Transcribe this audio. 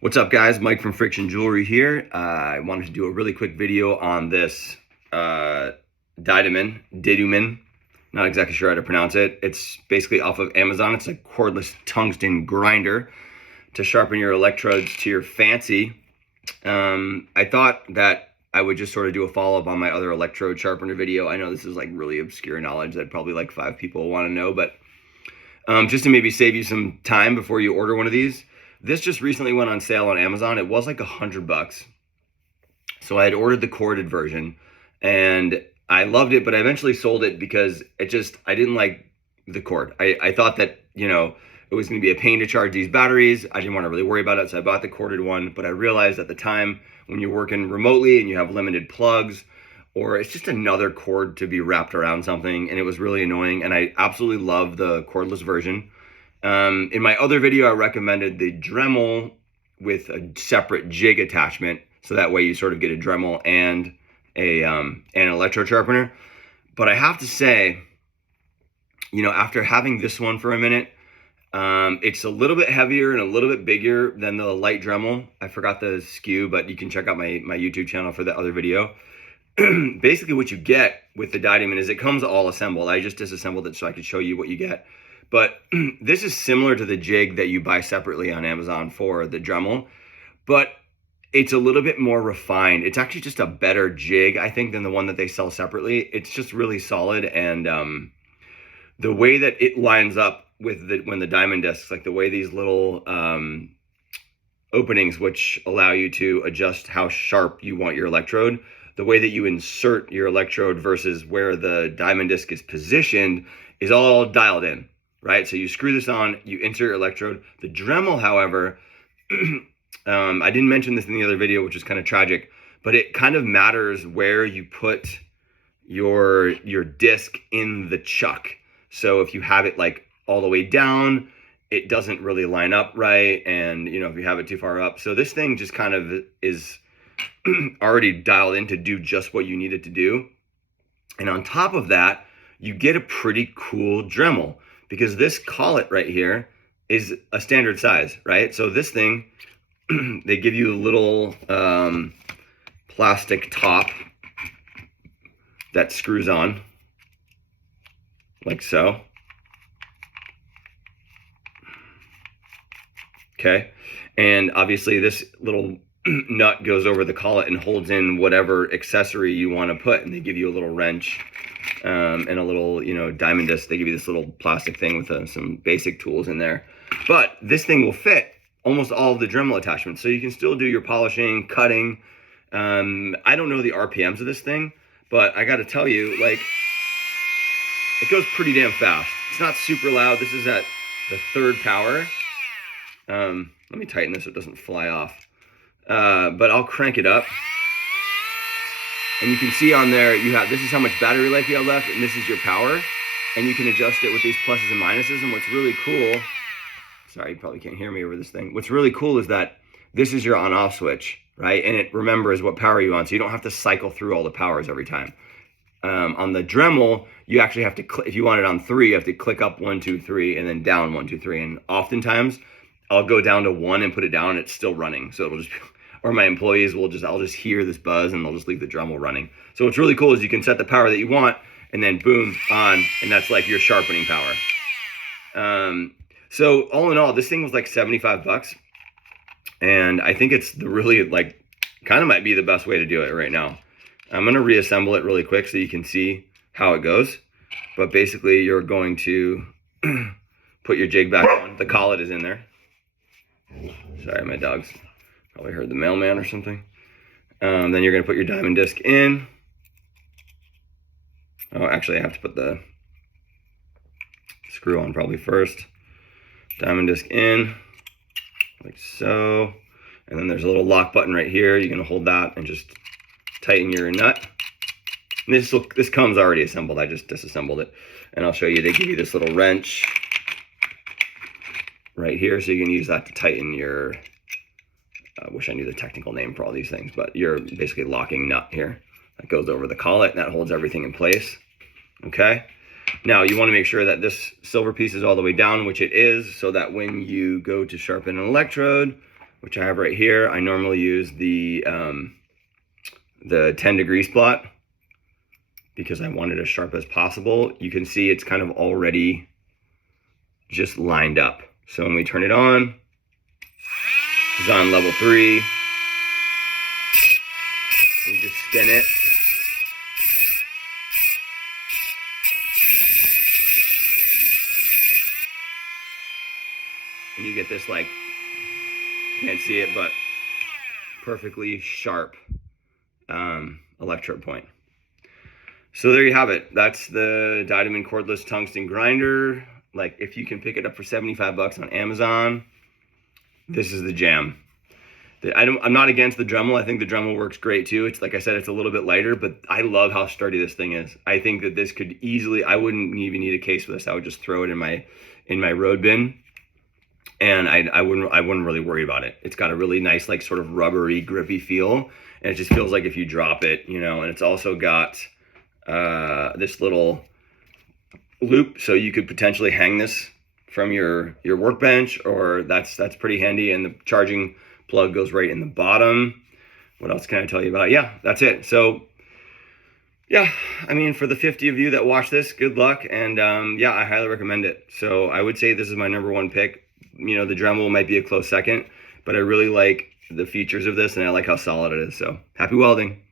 What's up, guys? Mike from Friction Jewelry here. I wanted to do a really quick video on this didumen. Not exactly sure how to pronounce it. It's basically off of Amazon. It's a cordless tungsten grinder to sharpen your electrodes to your fancy. I thought that I would just sort of do a follow-up on my other electrode sharpener video. I know this is like really obscure knowledge that probably like 5 people want to know, but just to maybe save you some time before you order one of these. This just recently went on sale on Amazon. It was like $100. So I had ordered the corded version and I loved it, but I eventually sold it because I didn't like the cord. I thought that, it was going to be a pain to charge these batteries. I didn't want to really worry about it. So I bought the corded one, but I realized at the time when you're working remotely and you have limited plugs, or it's just another cord to be wrapped around something, and it was really annoying. And I absolutely love the cordless version. In my other video, I recommended the Dremel with a separate jig attachment, so that way you sort of get a Dremel and an electrode sharpener. But I have to say, after having this one for a minute, it's a little bit heavier and a little bit bigger than the light Dremel. I forgot the SKU, but you can check out my YouTube channel for that other video. Basically what you get with the didumen is it comes all assembled. I just disassembled it so I could show you what you get. But this is similar to the jig that you buy separately on Amazon for the Dremel, but it's a little bit more refined. It's actually just a better jig, I think, than the one that they sell separately. It's just really solid, and the way that it lines up with when the diamond discs, like the way these little openings, which allow you to adjust how sharp you want your electrode, the way that you insert your electrode versus where the diamond disc is positioned is all dialed in. Right, so you screw this on, you insert your electrode. The Dremel, however, I didn't mention this in the other video, which is kind of tragic, but it kind of matters where you put your disc in the chuck. So if you have it like all the way down, it doesn't really line up right, and if you have it too far up. So this thing just kind of is already dialed in to do just what you need it to do. And on top of that, you get a pretty cool Dremel, because this collet right here is a standard size, right? So this thing, they give you a little plastic top that screws on, like so. Okay, and obviously this little nut goes over the collet and holds in whatever accessory you want to put, and they give you a little wrench and a little, diamond disc. They give you this little plastic thing with some basic tools in there. But this thing will fit almost all of the Dremel attachments, so you can still do your polishing, cutting. I don't know the RPMs of this thing, but I got to tell you, like, it goes pretty damn fast. It's not super loud. This is at the 3rd power. Let me tighten this so it doesn't fly off. But I'll crank it up. And you can see on there, this is how much battery life you have left, and this is your power. And you can adjust it with these pluses and minuses. And what's really cool, sorry, you probably can't hear me over this thing. What's really cool is that this is your on-off switch, right? And it remembers what power you're on, so you don't have to cycle through all the powers every time. On the Dremel, you actually have to, if you want it on 3, you have to click up 1, 2, 3, and then down 1, 2, 3. And oftentimes, I'll go down to 1 and put it down, and it's still running. So it'll just or my employees I'll just hear this buzz and they'll just leave the Dremel running. So what's really cool is you can set the power that you want and then boom, on, and that's like your sharpening power. So all in all, this thing was like $75, and I think it's kind of might be the best way to do it right now. I'm going to reassemble it really quick so you can see how it goes. But basically you're going to put your jig back on. The collet is in there. Sorry, my dog's probably heard the mailman or something. Then you're going to put your diamond disc in. Oh, actually I have to put the screw on probably first. Diamond disc in, like so. And then there's a little lock button right here. You're going to hold that and just tighten your nut. And this comes already assembled. I just disassembled it. And I'll show you, they give you this little wrench right here, so you can use that to tighten your, I wish I knew the technical name for all these things, but you're basically locking nut here. That goes over the collet, and that holds everything in place. Okay? Now, you want to make sure that this silver piece is all the way down, which it is, so that when you go to sharpen an electrode, which I have right here. I normally use the 10-degree spot because I want it as sharp as possible. You can see it's kind of already just lined up. So when we turn it on, it's on level 3. We just spin it. And you get this, like, can't see it, but perfectly sharp electrode point. So there you have it. That's the didumen cordless tungsten grinder. Like, if you can pick it up for 75 bucks on Amazon, this is the jam. I'm not against the Dremel. I think the Dremel works great too. It's like I said, it's a little bit lighter, but I love how sturdy this thing is. I think that this could easily, I wouldn't even need a case for this. I would just throw it in my road bin, and I wouldn't really worry about it. It's got a really nice, like, sort of rubbery, grippy feel, and it just feels like if you drop it, you know. And it's also got this little loop, so you could potentially hang this from your workbench, or that's pretty handy. And the charging plug goes right in the bottom. What else can I tell you about it? Yeah, that's it. So yeah, I mean, for the 50 of you that watch this, good luck. And yeah, I highly recommend it. So I would say this is my #1 pick. You know, the Dremel might be a close second, but I really like the features of this, and I like how solid it is. So happy welding.